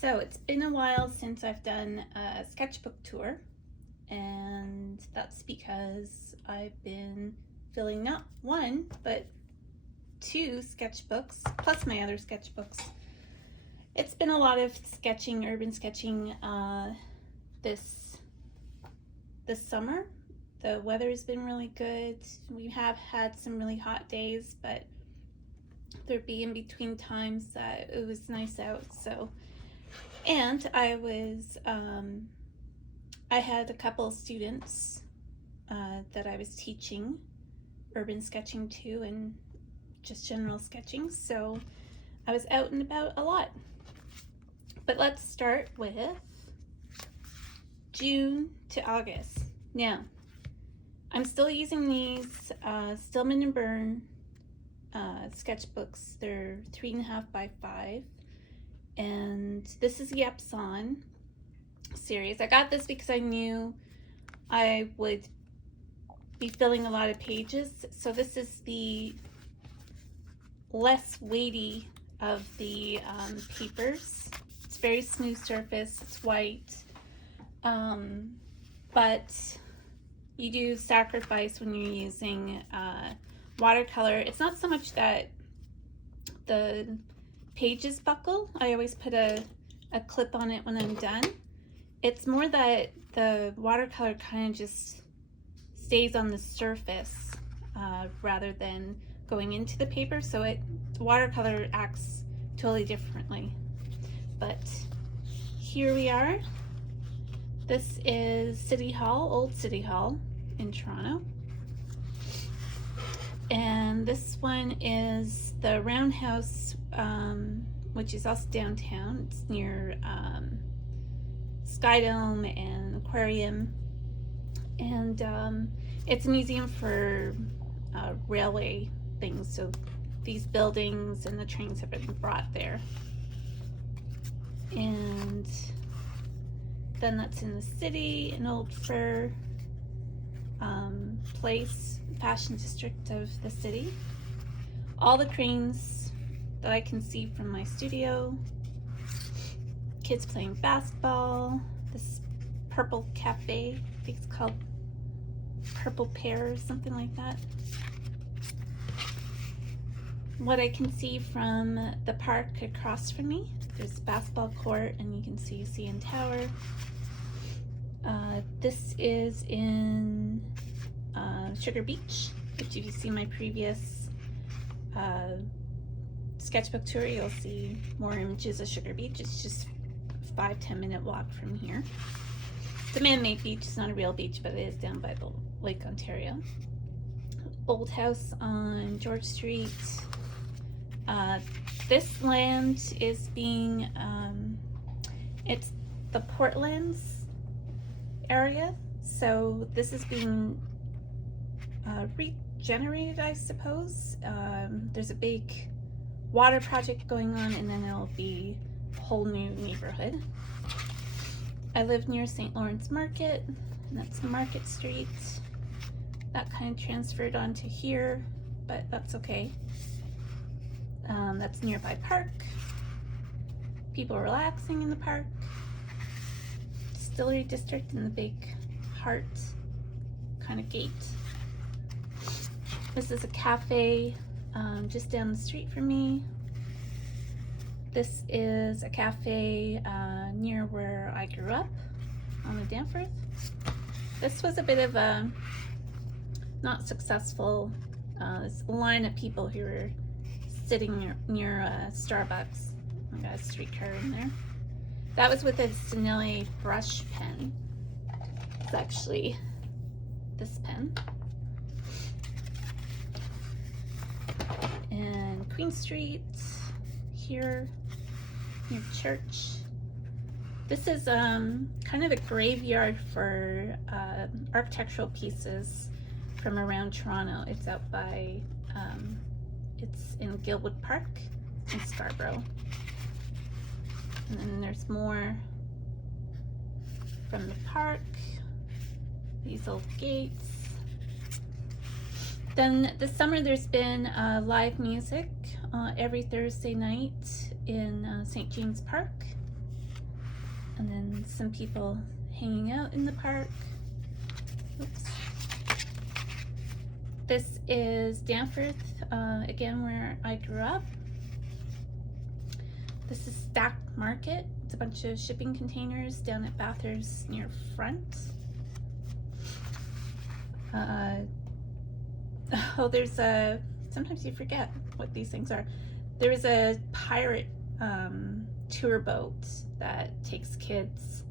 So it's been a while since I've done a sketchbook tour, and that's because I've been filling not one but two sketchbooks plus my other sketchbooks. It's been a lot of sketching, urban sketching this summer. The weather has been really good. We have had some really hot days, but there'd be in between times that it was nice out. And I had a couple of students that I was teaching urban sketching to and just general sketching, so I was out and about a lot. But let's start with June to August. Now, I'm still using these Stillman and Birn sketchbooks. They're 3.5 by 5. And this is the Epsilon series. I got this because I knew I would be filling a lot of pages. So this is the less weighty of the papers. It's very smooth surface, it's white, but you do sacrifice when you're using watercolor. It's not so much that the pages buckle. I always put a clip on it when I'm done. It's more that the watercolor kind of just stays on the surface rather than going into the paper, so the watercolor acts totally differently. But here we are. This is City Hall, Old City Hall in Toronto. And this one is the Roundhouse, which is also downtown. It's near Sky Dome and Aquarium. And it's a museum for railway things. So these buildings and the trains have been brought there. And then that's in the city, an old fur place, fashion district of the city. All the cranes that I can see from my studio. Kids playing basketball. This purple cafe, I think it's called Purple Pear or something like that. What I can see from the park across from me, there's a basketball court and you can see CN Tower. This is in Sugar Beach, which if you see my previous sketchbook tour, you'll see more images of Sugar Beach. It's just a 5-10 minute walk from here. It's a man-made beach, it's not a real beach, but it is down by the Lake Ontario. Old house on George Street. This land is being, it's the Portlands area, so this is being regenerated, I suppose. There's a big water project going on, and then it'll be a whole new neighborhood. I live near St. Lawrence Market, and that's Market Street. That kind of transferred onto here, but that's okay. That's nearby park. People relaxing in the park. Distillery District in the big heart kind of gate. This is a cafe just down the street from me. This is a cafe near where I grew up on the Danforth. This was a bit of a not successful line of people who were sitting near Starbucks. I got a streetcar in there. That was with a Stanley brush pen. It's actually this pen. And Queen Street here near church. This is kind of a graveyard for architectural pieces from around Toronto. It's out by it's in Gilwood Park in Scarborough. And then there's more from the park, these old gates. Then this summer there's been live music every Thursday night in St. James Park. And then some people hanging out in the park. Oops. This is Danforth, again, where I grew up. This is Stack Market. It's a bunch of shipping containers down at Bathurst near Front. Oh, there's a, sometimes you forget what these things are. There is a pirate tour boat that takes kids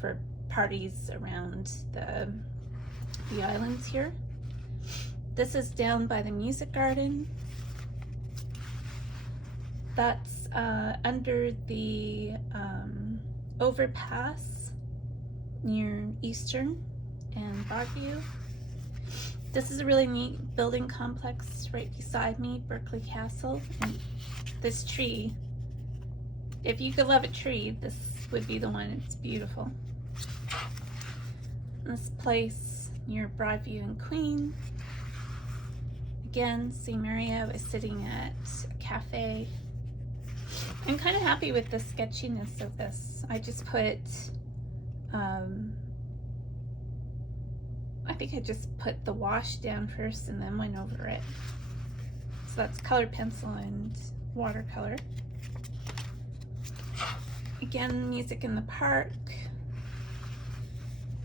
for parties around the islands here. This is down by the music garden. That's under the overpass near Eastern and Broadview. This is a really neat building complex right beside me, Berkeley Castle. And this tree, if you could love a tree, this would be the one. It's beautiful. This place near Broadview and Queen. Again, same area. I was sitting at a cafe. I'm kind of happy with the sketchiness of this. I just put, I think I just put the wash down first and then went over it. So that's colored pencil and watercolor. Again, music in the park,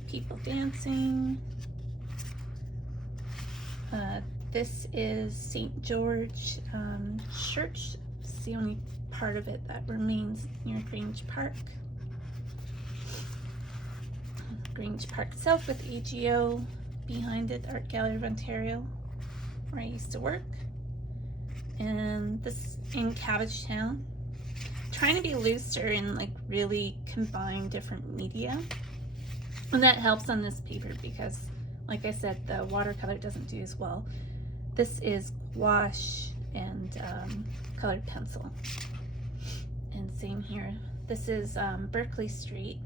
people dancing. This is St. George Church. It's the only part of it that remains near Grange Park. Grange Park South with AGO behind it, Art Gallery of Ontario, where I used to work. And this in Cabbagetown. Trying to be looser and like really combine different media. And that helps on this paper because, like I said, the watercolor doesn't do as well. This is gouache and colored pencil. And same here. This is Berkeley Street.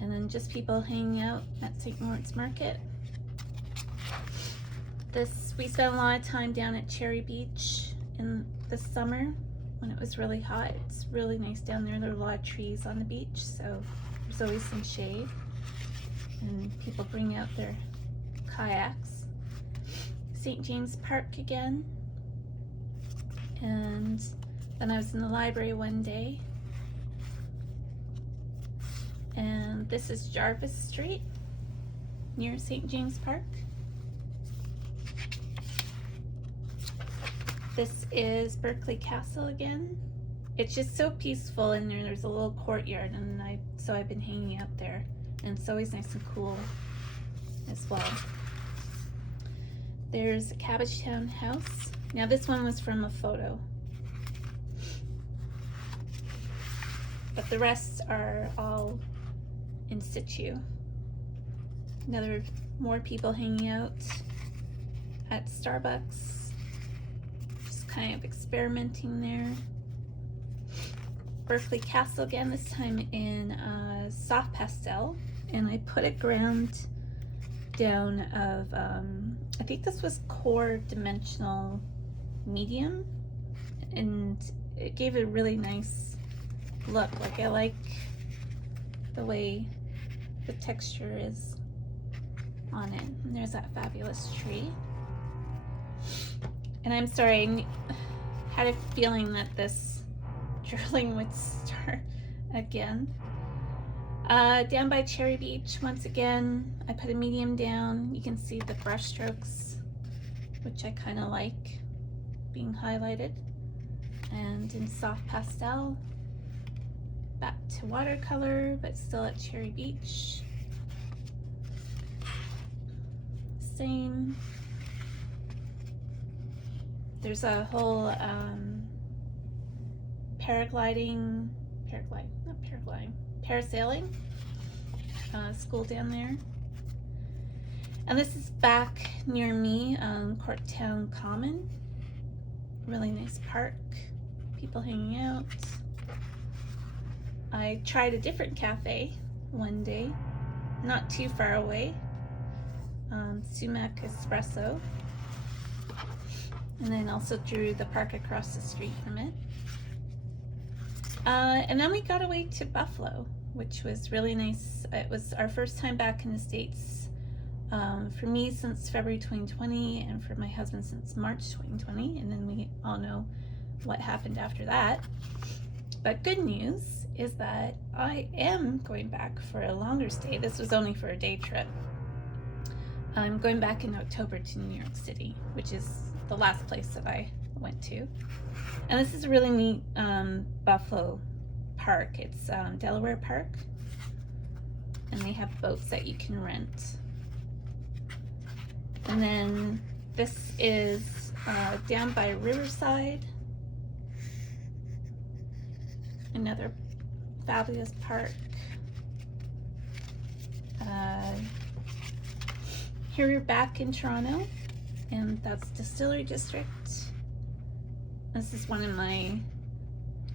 And then just people hanging out at St. Lawrence Market. We spent a lot of time down at Cherry Beach in the summer when it was really hot. It's really nice down there. There are a lot of trees on the beach, so there's always some shade. And people bring out their kayaks. St. James Park again. And then I was in the library one day. And this is Jarvis Street near St. James Park. This is Berkeley Castle again. It's just so peaceful in there. There's a little courtyard, and so I've been hanging out there, and it's always nice and cool as well. There's a Cabbagetown house. Now this one was from a photo, but the rest are all in situ. More people hanging out at Starbucks. Kind of experimenting there. Berkeley Castle again, this time in soft pastel, and I put a ground down of I think this was core dimensional medium, and it gave it a really nice look. Like, I like the way the texture is on it. And there's that fabulous tree. And I'm sorry, I had a feeling that this drilling would start again. Down by Cherry Beach, once again, I put a medium down. You can see the brush strokes, which I kind of like being highlighted. And in soft pastel, back to watercolor, but still at Cherry Beach. Same. There's a whole parasailing school down there. And this is back near me, Courttown Common. Really nice park, people hanging out. I tried a different cafe one day, not too far away, Sumac Espresso. And then also drew the park across the street from it. And then we got away to Buffalo, which was really nice. It was our first time back in the States, for me since February 2020, and for my husband since March 2020, and then we all know what happened after that. But good news is that I am going back for a longer stay. This was only for a day trip. I'm going back in October to New York City, which is the last place that I went to. And this is a really neat Buffalo park. It's Delaware Park, and they have boats that you can rent. And then this is down by Riverside, another fabulous park. Here we're back in Toronto, and that's Distillery District. This is one of my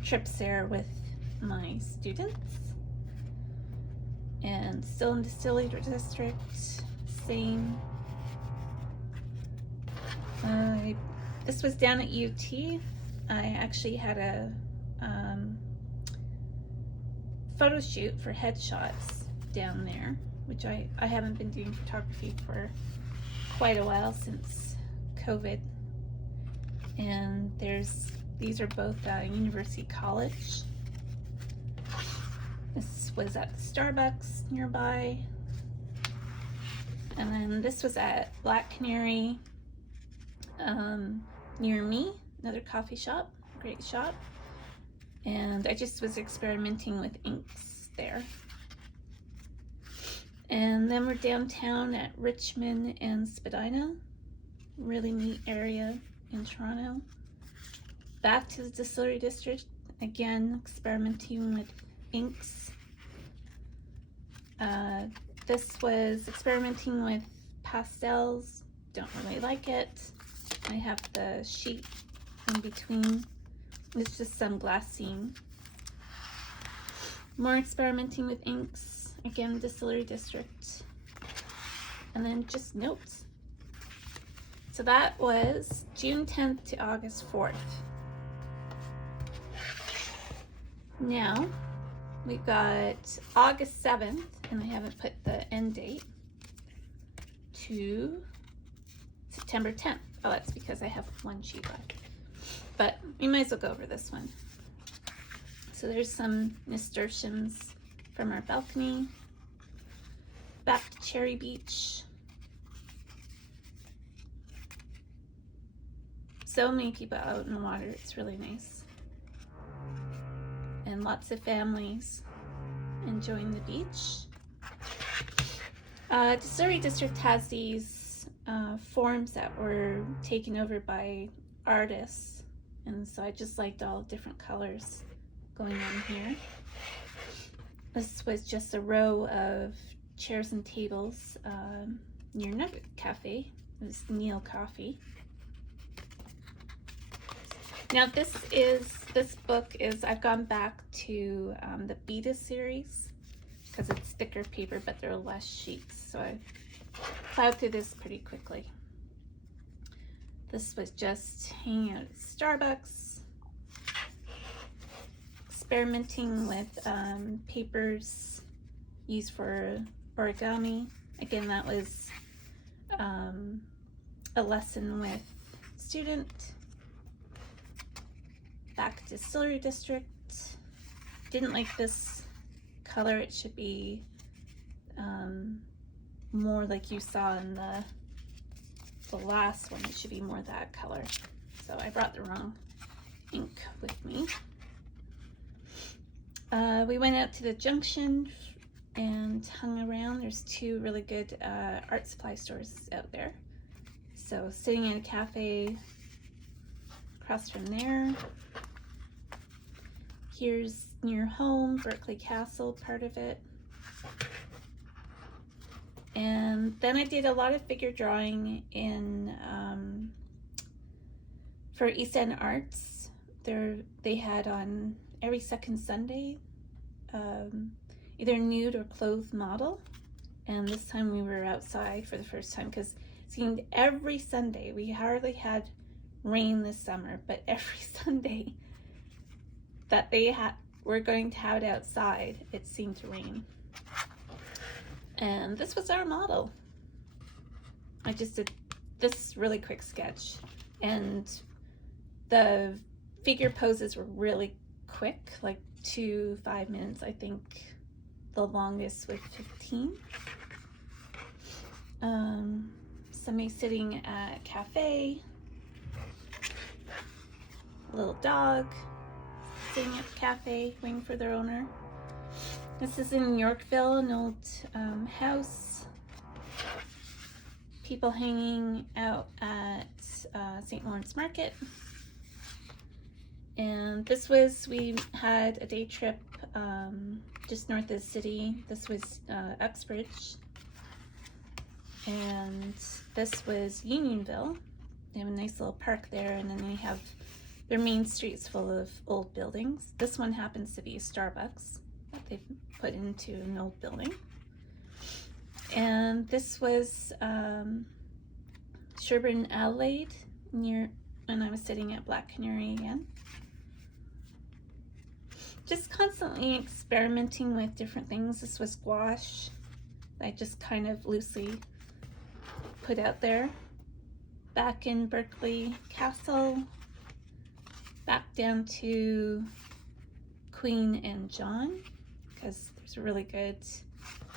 trips there with my students. And still in Distillery District, same. This was down at UT. I actually had a photo shoot for headshots down there, which I haven't been doing photography for quite a while, since COVID. And these are both University College. This was at Starbucks nearby. And then this was at Black Canary, near me, another coffee shop, great shop. And I just was experimenting with inks there. And then we're downtown at Richmond and Spadina, really neat area in Toronto. Back to the Distillery District, again experimenting with inks. This was experimenting with pastels, don't really like it. I have the sheet in between. It's just some glassine. More experimenting with inks, again Distillery District. And then just notes. So that was June 10th to August 4th. Now we've got August 7th, and I haven't put the end date, to September 10th. Oh, that's because I have one sheet left. But we might as well go over this one. So there's some nasturtiums from our balcony. Back to Cherry Beach. So many people out in the water, it's really nice. And lots of families enjoying the beach. Distillery District has these forms that were taken over by artists, and so I just liked all the different colors going on here. This was just a row of chairs and tables near Nugget Cafe. It was Neil Coffee. Now this book is, I've gone back to the Beta series, because it's thicker paper, but there are less sheets, so I plowed through this pretty quickly. This was just hanging out at Starbucks, experimenting with papers used for origami. Again, that was a lesson with student. Back to Distillery District. Didn't like this color. It should be more like you saw in the last one. It should be more that color. So I brought the wrong ink with me. We went out to the Junction and hung around. There's two really good art supply stores out there. So sitting in a cafe across from there. Here's near home, Berkeley Castle, part of it. And then I did a lot of figure drawing in for East End Arts. They had on every second Sunday either nude or clothed model, and this time we were outside for the first time, because it seemed every Sunday, we hardly had rain this summer, but every Sunday that they had we're going to have it outside. It seemed to rain. And this was our model. I just did this really quick sketch, and the figure poses were really quick, like 5 minutes. I think the longest was 15. Somebody sitting at a cafe, a little dog sitting at the cafe waiting for their owner. This is in Yorkville, an old house. People hanging out at St. Lawrence Market. And this was, we had a day trip just north of the city. This was Uxbridge. And this was Unionville. They have a nice little park there, and then they have their main streets full of old buildings. This one happens to be a Starbucks that they've put into an old building. And this was Sherburne Adelaide, near when I was sitting at Black Canary again. Just constantly experimenting with different things. This was gouache. I just kind of loosely put out there. Back in Berkeley Castle, back down to Queen and John, because there's a really good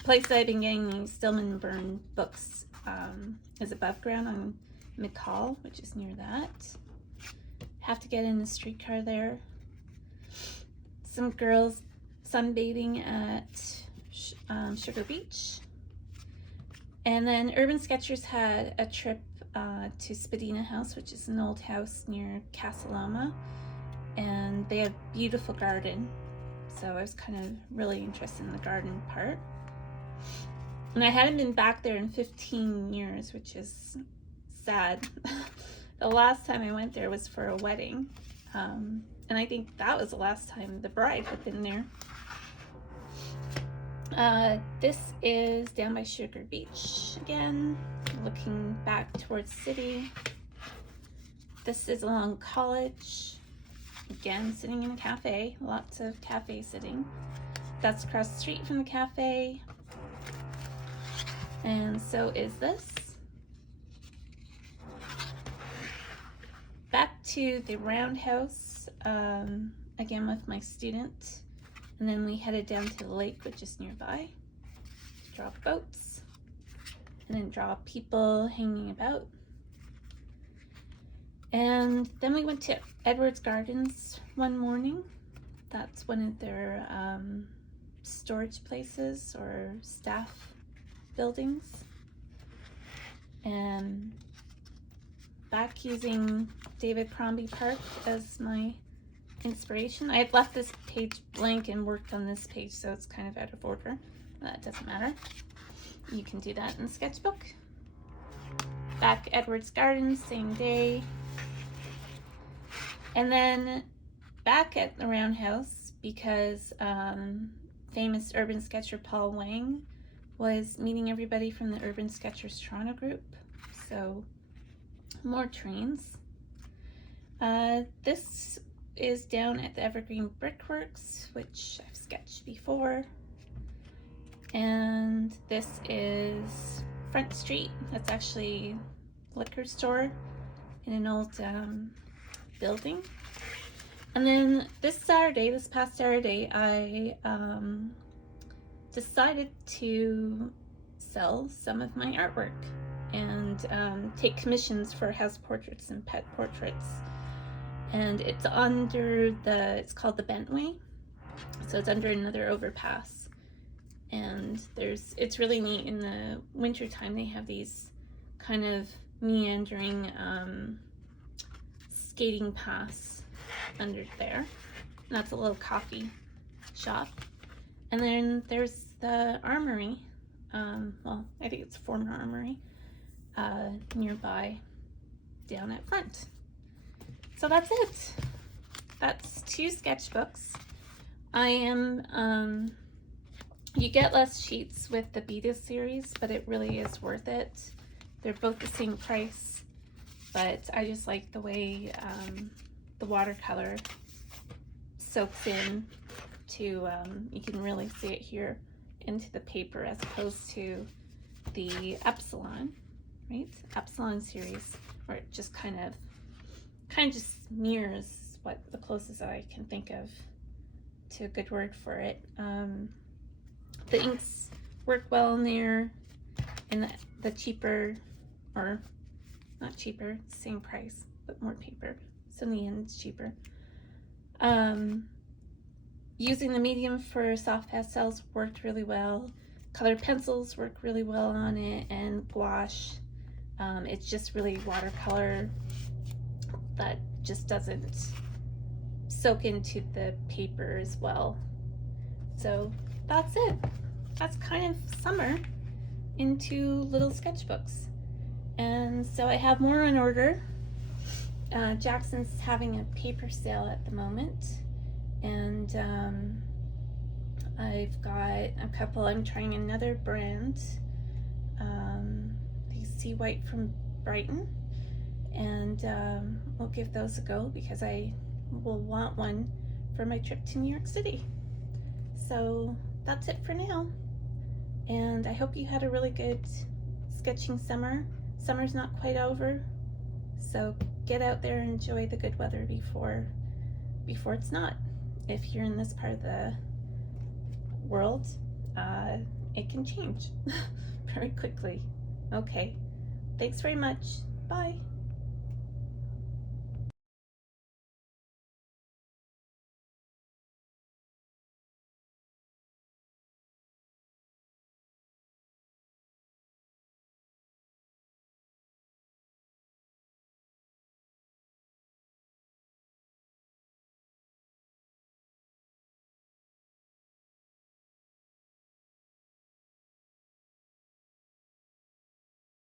place that I've been getting these Stillman and Birn books is above ground on McCall, which is near that. Have to get in a streetcar there. Some girls sunbathing at Sugar Beach. And then Urban Sketchers had a trip to Spadina House, which is an old house near Casalama, and they have a beautiful garden. So I was kind of really interested in the garden part. And I hadn't been back there in 15 years, which is sad. The last time I went there was for a wedding. And I think that was the last time the bride had been there. This is down by Sugar Beach again, looking back towards the city. This is along College, again sitting in a cafe, lots of cafe sitting. That's across the street from the cafe, and so is this. Back to the roundhouse, again with my student. And then we headed down to the lake, which is nearby, to draw boats, and then draw people hanging about. And then we went to Edwards Gardens one morning. That's one of their storage places or staff buildings. And back using David Crombie Park as my inspiration. I had left this page blank and worked on this page, so it's kind of out of order. That doesn't matter. You can do that in the sketchbook. Back Edwards Gardens, same day. And then back at the Roundhouse, because famous urban sketcher Paul Wang was meeting everybody from the Urban Sketchers Toronto group. So more trains. This is down at the Evergreen Brickworks, which I've sketched before. And this is Front Street. That's actually a liquor store in an old building. And then this past Saturday, I decided to sell some of my artwork and take commissions for house portraits and pet portraits. And it's it's called the Bentway. So it's under another overpass. And it's really neat. In the winter time, they have these kind of meandering skating paths under there. And that's a little coffee shop. And then there's the armory. Well, I think it's a former armory nearby down at Front. So that's it. That's 2 sketchbooks. I am, you get less sheets with the Beta series, but it really is worth it. They're both the same price, but I just like the way the watercolor soaks in to, you can really see it here into the paper as opposed to the Epsilon, right? Epsilon series, where it just kind of just mirrors what the closest I can think of to a good word for it. The inks work well in there, and the cheaper, or not cheaper, same price, but more paper. So in the end, it's cheaper. Using the medium for soft pastels worked really well. Colored pencils work really well on it, and gouache. It's just really watercolor that just doesn't soak into the paper as well. So that's it. That's kind of summer into little sketchbooks. And so I have more on order. Jackson's having a paper sale at the moment, and I've got a couple. I'm trying another brand, the Sea White from Brighton, and we'll give those a go because I will want one for my trip to New York City. So that's it for now, and I hope you had a really good sketching summer. Summer's not quite over, so get out there and enjoy the good weather before it's not. If you're in this part of the world, it can change very quickly. Okay, thanks very much. Bye.